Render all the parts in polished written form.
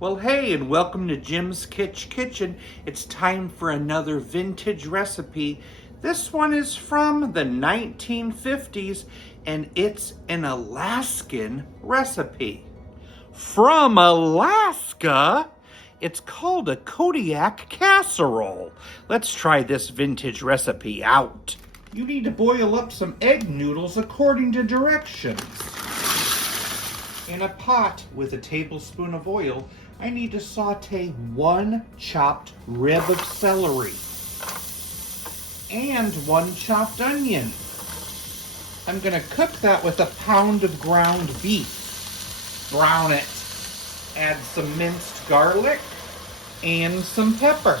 Well, hey, and welcome to Jim's Kitchen. It's time for another vintage recipe. This one is from the 1950s, and it's an Alaskan recipe. From Alaska, it's called a Kodiak Casserole. Let's try this vintage recipe out. You need to boil up some egg noodles according to directions. In a pot with a tablespoon of oil, I need to saute 1 chopped rib of celery and 1 chopped onion. I'm gonna cook that with a pound of ground beef. Brown it. Add some minced garlic and some pepper.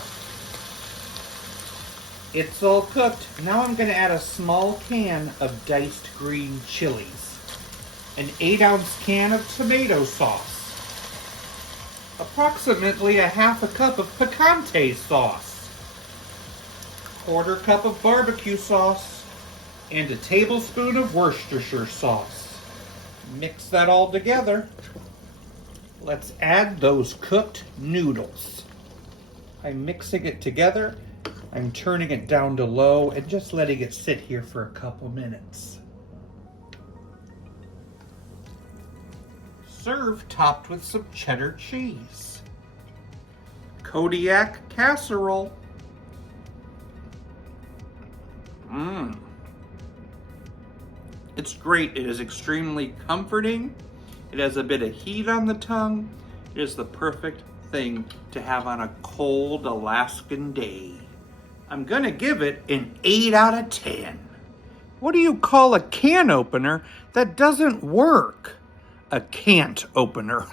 It's all cooked. Now I'm gonna add a small can of diced green chilies, an 8-ounce can of tomato sauce, approximately a half a cup of picante sauce, 1/4 cup of barbecue sauce, and a tablespoon of Worcestershire sauce. Mix that all together. Let's add those cooked noodles. I'm mixing it together. I'm turning it down to low and just letting it sit here for a couple minutes. Serve topped with some cheddar cheese. Kodiak Casserole. It's great. It is extremely comforting. It has a bit of heat on the tongue. It is the perfect thing to have on a cold Alaskan day. I'm gonna give it an 8 out of 10. What do you call a can opener that doesn't work? A can't opener.